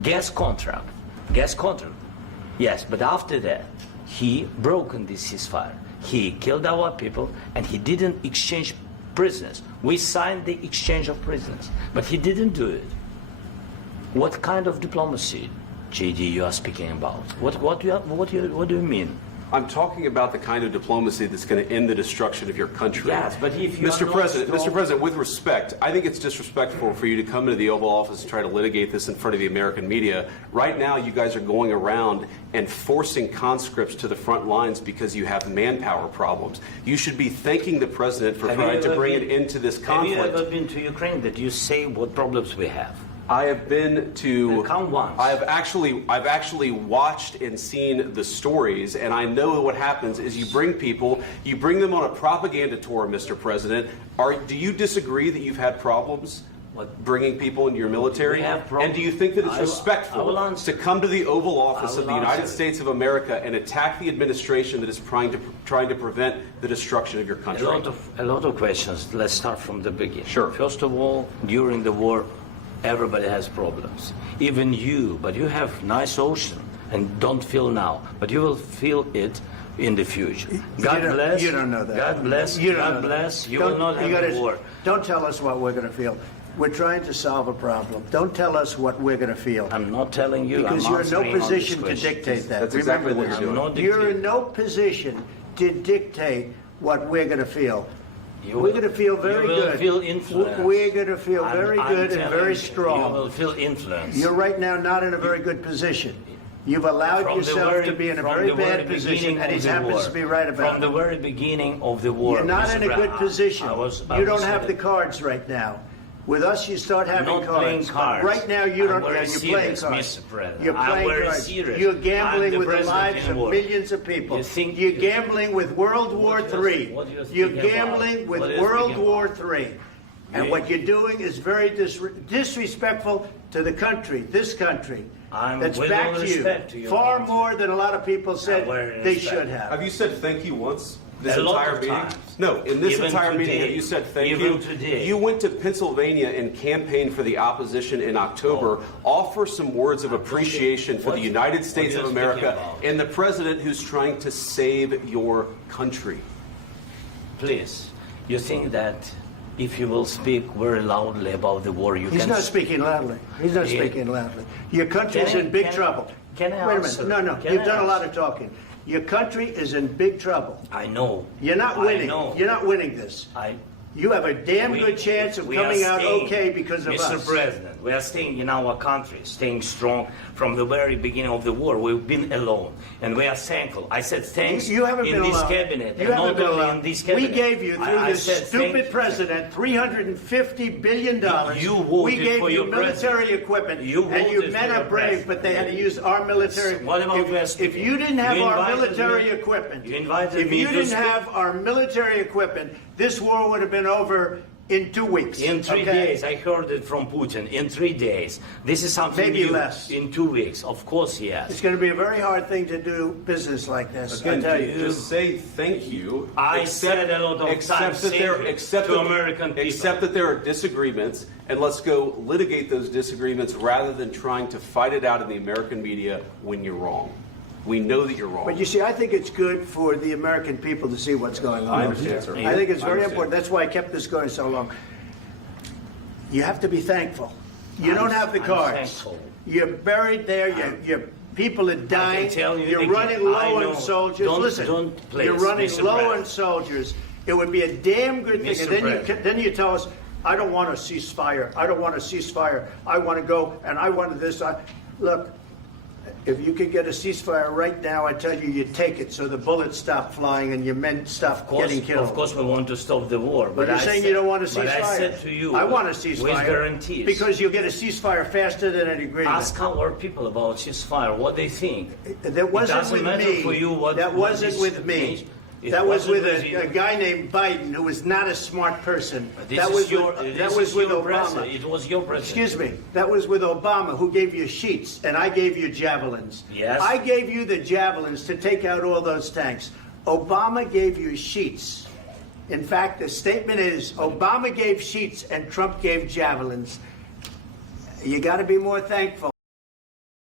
Gas contract. Gas contract. Yes, but after that, he broken this ceasefire. He killed our people, and he didn't exchange prisoners. We signed the exchange of prisoners, but he didn't do it. What kind of diplomacy, JD, you are speaking about? What do you mean? I'm talking about the kind of diplomacy that's going to end the destruction of your country. Yes, but if you Mr. President, with respect, I think it's disrespectful for you to come into the Oval Office and try to litigate this in front of the American media. Right now, you guys are going around and forcing conscripts to the front lines because you have manpower problems. You should be thanking the President for trying to bring it into this conflict. Have you ever been to Ukraine that you say what problems we have? I have been to. Come once. I've actually watched and seen the stories, and I know what happens is you bring them on a propaganda tour, Mr. President. Do you disagree that you've had problems bringing people into your military? And do you think that it's respectful to come to the Oval Office of the United States of America and attack the administration that is trying to prevent the destruction of your country? A lot of questions. Let's start from the beginning. Sure. First of all, during the war, everybody has problems, even you, but you have nice ocean and don't feel now, but you will feel it in the future. God bless. You don't know that. God bless. God bless. You will not have a war. Don't tell us what we're going to feel. We're trying to solve a problem. Don't tell us what we're going to feel. I'm not telling you. Because you're in no position to dictate that. That's exactly what you're doing. You're in no position to dictate what we're going to feel. We're going to feel very good. You will feel influence. We're going to feel very good and very strong. You will feel influence. You're right now not in a very good position. You've allowed yourself to be in a very bad position, and he happens to be right about it. From the very beginning of the war. You're not in a good position. You don't have the cards right now. With us, you start having cards. Right now, you don't. You're playing cards. You're playing cards. You're gambling with the lives of millions of people. You're gambling with World War III. You're gambling with World War III. And what you're doing is very disrespectful to the country, this country. That's backed you far more than a lot of people said they should have. Have you said thank you once? This entire meeting? No, in this entire meeting, have you said thank you? You went to Pennsylvania and campaigned for the opposition in October. Offer some words of appreciation for the United States of America and the president who's trying to save your country. Please, you think that if you will speak very loudly about the war, He's not speaking loudly. He's not speaking loudly. Your country's in big trouble. Can I Wait a minute. No. You've done a lot of talking. Your country is in big trouble. I know. You're not winning. You're not winning this. You have a damn good chance of coming out okay because of us. Mr. President, we are staying in our country, staying strong from the very beginning of the war. We've been alone, and we are thankful. I said thanks you haven't in been this alone. cabinet, you and haven't not been only alone. in this cabinet. We gave you, through this stupid president, $350 billion. We gave you military equipment, and you men are brave, but they had to use our military. If you didn't have our military equipment, this war would have been over in 2 weeks. In 3 days. I heard it from Putin. In 3 days. This is something maybe new. Less. In 2 weeks. Of course, yes. It's going to be a very hard thing to do business like this. Again, I tell you. Just say thank you. I said a lot of times to American people. Except that there are disagreements, and let's go litigate those disagreements rather than trying to fight it out in the American media when you're wrong. We know that you're wrong. But you see, I think it's good for the American people to see what's going on. I understand, sir. I think it's very important. That's why I kept this going so long. You have to be thankful. You don't have the cards. You're buried there. Your people are dying. You're running low on soldiers. Listen, you're running low on soldiers. It would be a damn good thing. And then you tell us, I don't want a ceasefire. I don't want a ceasefire. I want to go, and I want this. Look. If you could get a ceasefire right now, I tell you, you take it so the bullets stop flying and your men stop getting killed. Of course, we want to stop the war. But you're saying you don't want a ceasefire. But I said to you, I want a ceasefire. With guarantees. Because you'll get a ceasefire faster than an agreement. Ask our people about ceasefire, what they think. That wasn't with me. That wasn't with me. That was with a guy named Biden, who was not a smart person. That was with Obama. It was your president. Excuse me. That was with Obama, who gave you sheets, and I gave you javelins. Yes. I gave you the javelins to take out all those tanks. Obama gave you sheets. In fact, the statement is Obama gave sheets and Trump gave javelins. You got to be more thankful.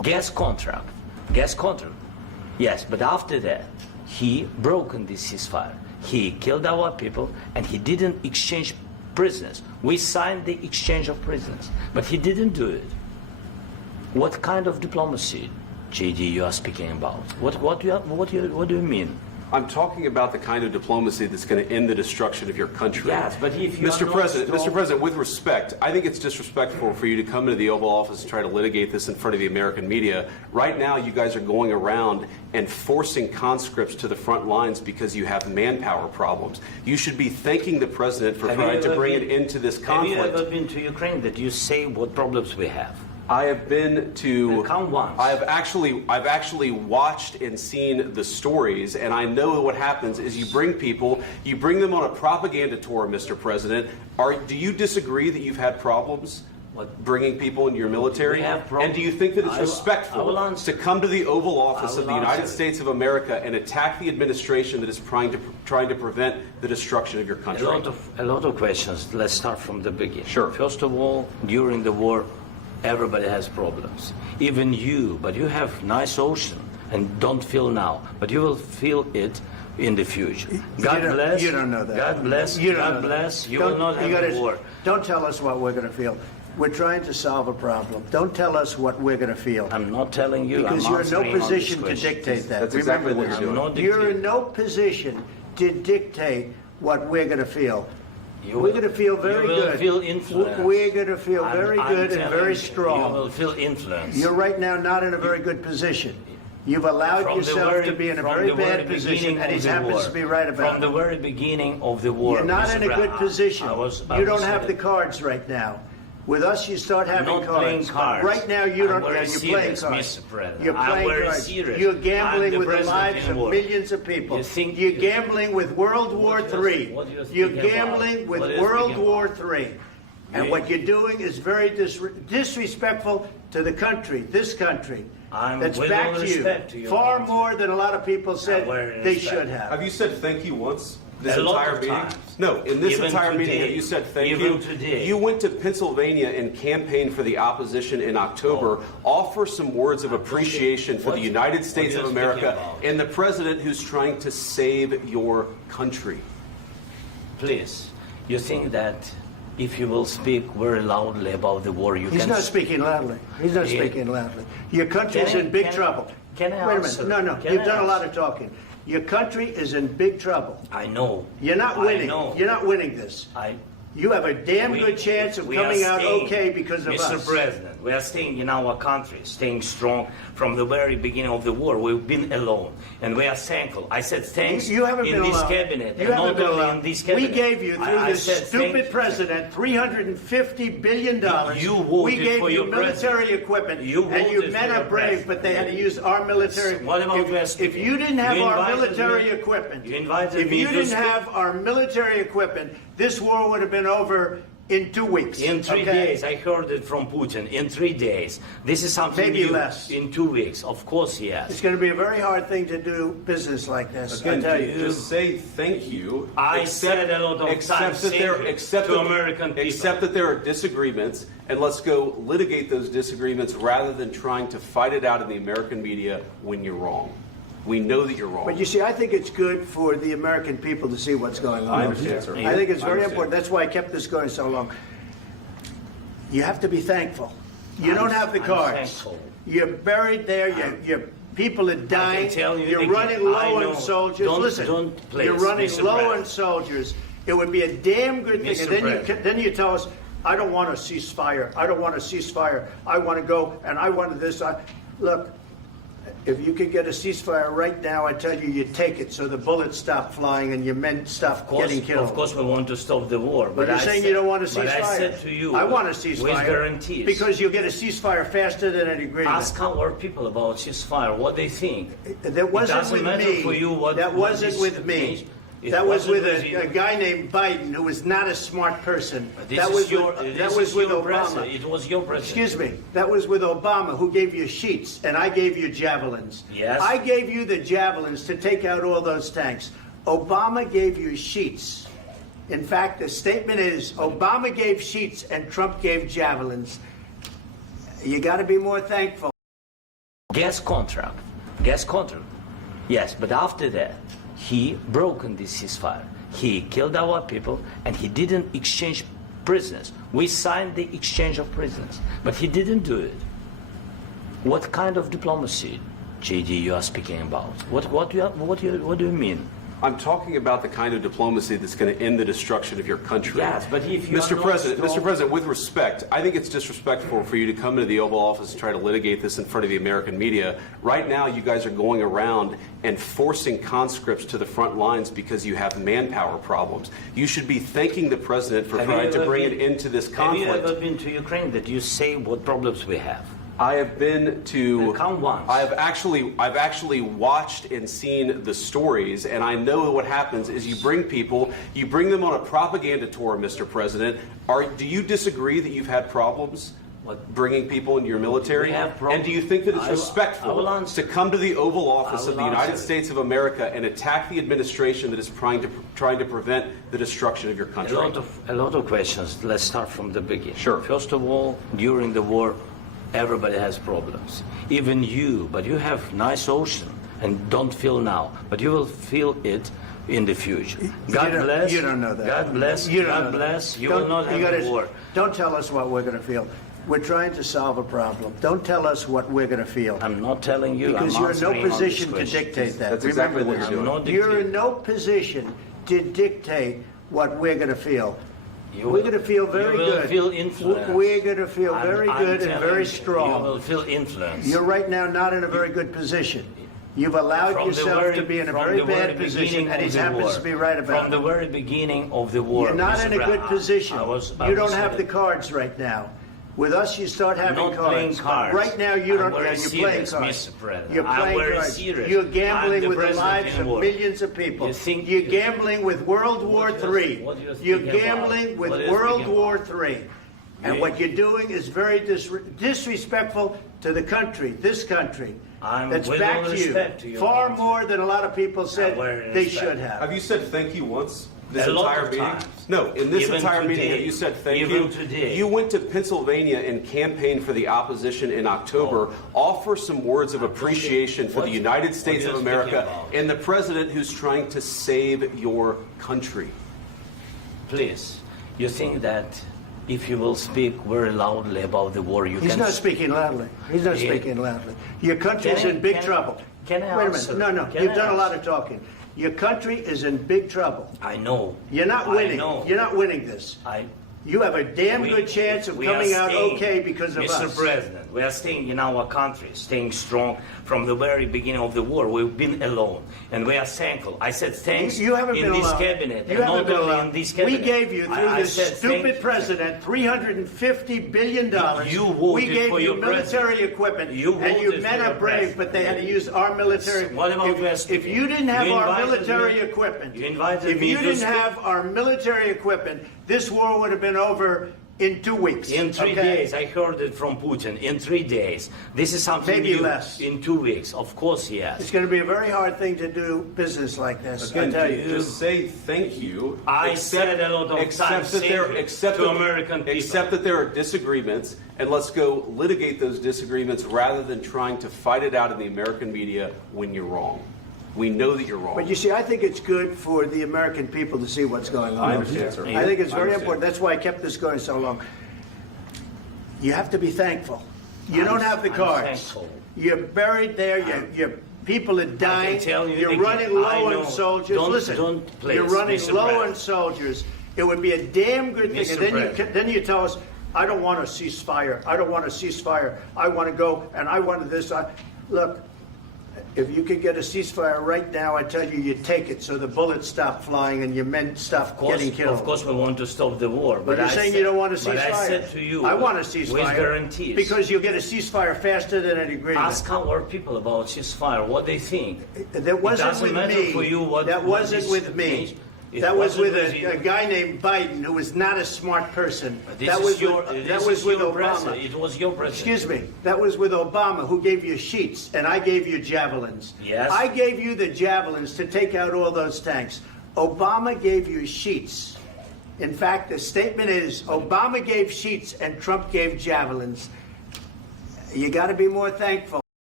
gas contract. Gas contract. Yes, but after that, he broken this ceasefire. He killed our people, and he didn't exchange prisoners. We signed the exchange of prisoners, but he didn't do it. What kind of diplomacy, JD, you are speaking about? What do you mean? I'm talking about the kind of diplomacy that's going to end the destruction of your country. Yes, but if you Mr. President, with respect, I think it's disrespectful for you to come into the Oval Office and try to litigate this in front of the American media. Right now, you guys are going around and forcing conscripts to the front lines because you have manpower problems. You should be thanking the President for trying to bring an end to this conflict. Have you ever been to Ukraine that you say what problems we have? I have been to. Come once. I've actually watched and seen the stories, and I know what happens is you bring them on a propaganda tour, Mr. President. Do you disagree that you've had problems bringing people into your military? And do you think that it's respectful to come to the Oval Office of the United States of America and attack the administration that is trying to prevent the destruction of your country? A lot of questions. Let's start from the beginning. Sure. First of all, during the war, everybody has problems, even you, but you have nice ocean and don't feel now, but you will feel it in the future. God bless. You don't know that. God bless. God bless. You will not have a war. Don't tell us what we're going to feel. We're trying to solve a problem. Don't tell us what we're going to feel. I'm not telling you. Because you're in no position to dictate that. That's exactly what you're doing. You're in no position to dictate what we're going to feel. We're going to feel very good. You will feel influence. We're going to feel very good and very strong. You will feel influence. You're right now not in a very good position. You've allowed yourself to be in a very bad position, and he happens to be right about it. From the very beginning of the war. You're not in a good position. You don't have the cards right now. With us, you start having cards. Right now, you don't. You're playing cards. You're playing cards. You're gambling with the lives of millions of people. You're gambling with World War III. You're gambling with World War III. And what you're doing is very disrespectful to the country, this country. That's backed you far more than a lot of people said they should have. Have you said thank you once? This entire meeting? No, in this entire meeting, have you said thank you? You went to Pennsylvania and campaigned for the opposition in October. Offer some words of appreciation for the United States of America and the president who's trying to save your country. Please, you think that if you will speak very loudly about the war, He's not speaking loudly. He's not speaking loudly. Your country's in big trouble. Can I Wait a minute. No. You've done a lot of talking. Your country is in big trouble. I know. You're not winning. You're not winning this. You have a damn good chance of coming out okay because of us. Mr. President, we are staying in our country, staying strong from the very beginning of the war. We've been alone, and we are thankful. I said thanks you haven't in been this alone. cabinet, you and haven't not been only alone. in this cabinet. We gave you, through this stupid president, $350 billion. We gave you military equipment, and you men are brave, but they had to use our military. If you didn't have our military equipment, this war would have been over in 2 weeks. In 3 days. I heard it from Putin. In 3 days. This is something maybe new. Less. In 2 weeks. Of course, yes. It's going to be a very hard thing to do business like this. Again, I tell you. just say thank you. I said a lot of times to American people. Accept that there are disagreements, and let's go litigate those disagreements rather than trying to fight it out in the American media when you're wrong. We know that you're wrong. But you see, I think it's good for the American people to see what's going on. I understand, sir. I think it's very important. That's why I kept this going so long. You have to be thankful. You don't have the cards. You're buried there. Your people are dying. You're running low on soldiers. Listen, you're running low on soldiers. It would be a damn good thing. And then you tell us, I don't want a ceasefire. I don't want a ceasefire. I want to go, and I want this. Look. If you could get a ceasefire right now, I tell you take it so the bullets stop flying and your men stop getting killed. Of course, we want to stop the war. But you're saying you don't want a ceasefire. But I said to you, I want a ceasefire. With guarantees. Because you'll get a ceasefire faster than an agreement. Ask our people about ceasefire, what they think. That wasn't with me. For you that wasn't with me. That was with a guy named Biden, who was not a smart person. That was with Obama. It was your president. Excuse me. That was with Obama, who gave you sheets, and I gave you javelins. Yes. I gave you the javelins to take out all those tanks. Obama gave you sheets. In fact, the statement is Obama gave sheets and Trump gave javelins. You got to be more thankful. gas contract. Yes, but after that, he broken this ceasefire. He killed our people, and he didn't exchange prisoners. We signed the exchange of prisoners, but he didn't do it. What kind of diplomacy, JD, you are speaking about? What do you mean? I'm talking about the kind of diplomacy that's going to end the destruction of your country. Yes, but if you Mr. President, with respect, I think it's disrespectful for you to come into the Oval Office and try to litigate this in front of the American media. Right now, you guys are going around and forcing conscripts to the front lines because you have manpower problems. You should be thanking the President for trying to bring an end to this conflict. Have you ever been to Ukraine that you say what problems we have? I have been to. Come once. I've actually watched and seen the stories, and I know what happens is you bring them on a propaganda tour, Mr. President. Do you disagree that you've had problems bringing people into your military? And do you think that it's respectful to come to the Oval Office of the United States of America and attack the administration that is trying to prevent the destruction of your country? A lot of questions. Let's start from the beginning. Sure. First of all, during the war, everybody has problems, even you, but you have nice ocean and don't feel now, but you will feel it in the future. God bless. You don't know that. God bless. God bless. You will not have a war. Don't tell us what we're going to feel. We're trying to solve a problem. Don't tell us what we're going to feel. I'm not telling you. Because you're in no position to dictate that. That's exactly what you're doing. You're in no position to dictate what we're going to feel. We're going to feel very good. You will feel influenced. We're going to feel very good and very strong. You will feel influenced. You're right now not in a very good position. You've allowed yourself to be in a very bad position, and he happens to be right about it. From the very beginning of the war. You're not in a good position. You don't have the cards right now. With us, you start having not cards. Playing cards. Right now, you don't. You're playing cards. Mr. President. You're playing cards. Serious. You're gambling with the lives of war. millions of people. You're gambling with World War III. You're gambling with World War III. And what you're doing is very disrespectful to the country, this country. That's back to you. Far more than a lot of people said they should have. Have you said thank you once? This A lot entire of meeting? times. No, in this Even entire meeting, today. have you said thank Even you? today. You went to Pennsylvania and campaigned for the opposition in October. Offer some words of appreciation for the United States of America and the president who's trying to save your country. Please, you think that if you will speak very loudly about the war, He's not speaking loudly. He's not speaking loudly. Your country is in big trouble. Can I Wait a answer? minute. No. You've done a lot of talking. Your country is in big trouble. I know. You're not winning. I know. You're not winning this. You have a damn good chance of coming out okay because of us. Mr. President, we are staying in our country, staying strong from the very beginning of the war. We've been alone, and we are thankful. I said thanks you haven't in been this alone. cabinet, You and haven't not been only alone. in this cabinet. We gave you, through this said stupid president, $350 billion. You voted we gave for you your military president. equipment, You and you voted men for are your brave, president. but they had to use our military. What about If you didn't have You our invited military me- equipment, You invited if me you to didn't speak. have our military equipment, this war would have been over in 2 weeks. In 3 okay? days, I heard it from Putin. In 3 days, this is something Maybe new. less. In 2 weeks, of course, yes. It's going to be a very hard thing to do business like this. I tell you. Just say thank you. I said a lot of times to American people. Accept that there are disagreements, and let's go litigate those disagreements rather than trying to fight it out in the American media when you're wrong. We know that you're wrong. But you see, I think it's good for the American people to see what's going on. I understand, sir. I think it's I very understand. important. That's why I kept this going so long. You have to be thankful. You don't have the I'm cards. thankful. You're buried there. Your people are dying. tell you You're again, running I low know. on soldiers. Listen, Please, you're running Mr. low President. on soldiers. It would be a damn good thing. Mr. And then you tell us, I don't want a ceasefire. I don't want a ceasefire. I want to go, and I want this. Look, if you could get a ceasefire right now, I tell you take it so the bullets stop flying and your men stop getting killed. Of course, we want to stop the war. But you're saying you don't want a ceasefire. But I said to you, I want a ceasefire. with guarantees. Because you'll get a ceasefire faster than an agreement. Ask our people about ceasefire, what they think. That wasn't it doesn't with matter me. for you what That wasn't this with me. means. It That was wasn't with you. a guy named Biden, who was not a smart person. This That is was your, with, this that was is with your Obama. president. It was your president. Excuse me. That was with Obama, who gave you sheets, and I gave you javelins. Yes. I gave you the javelins to take out all those tanks. Obama gave you sheets. In fact, the statement is Obama gave sheets and Trump gave javelins. You got to be more thankful.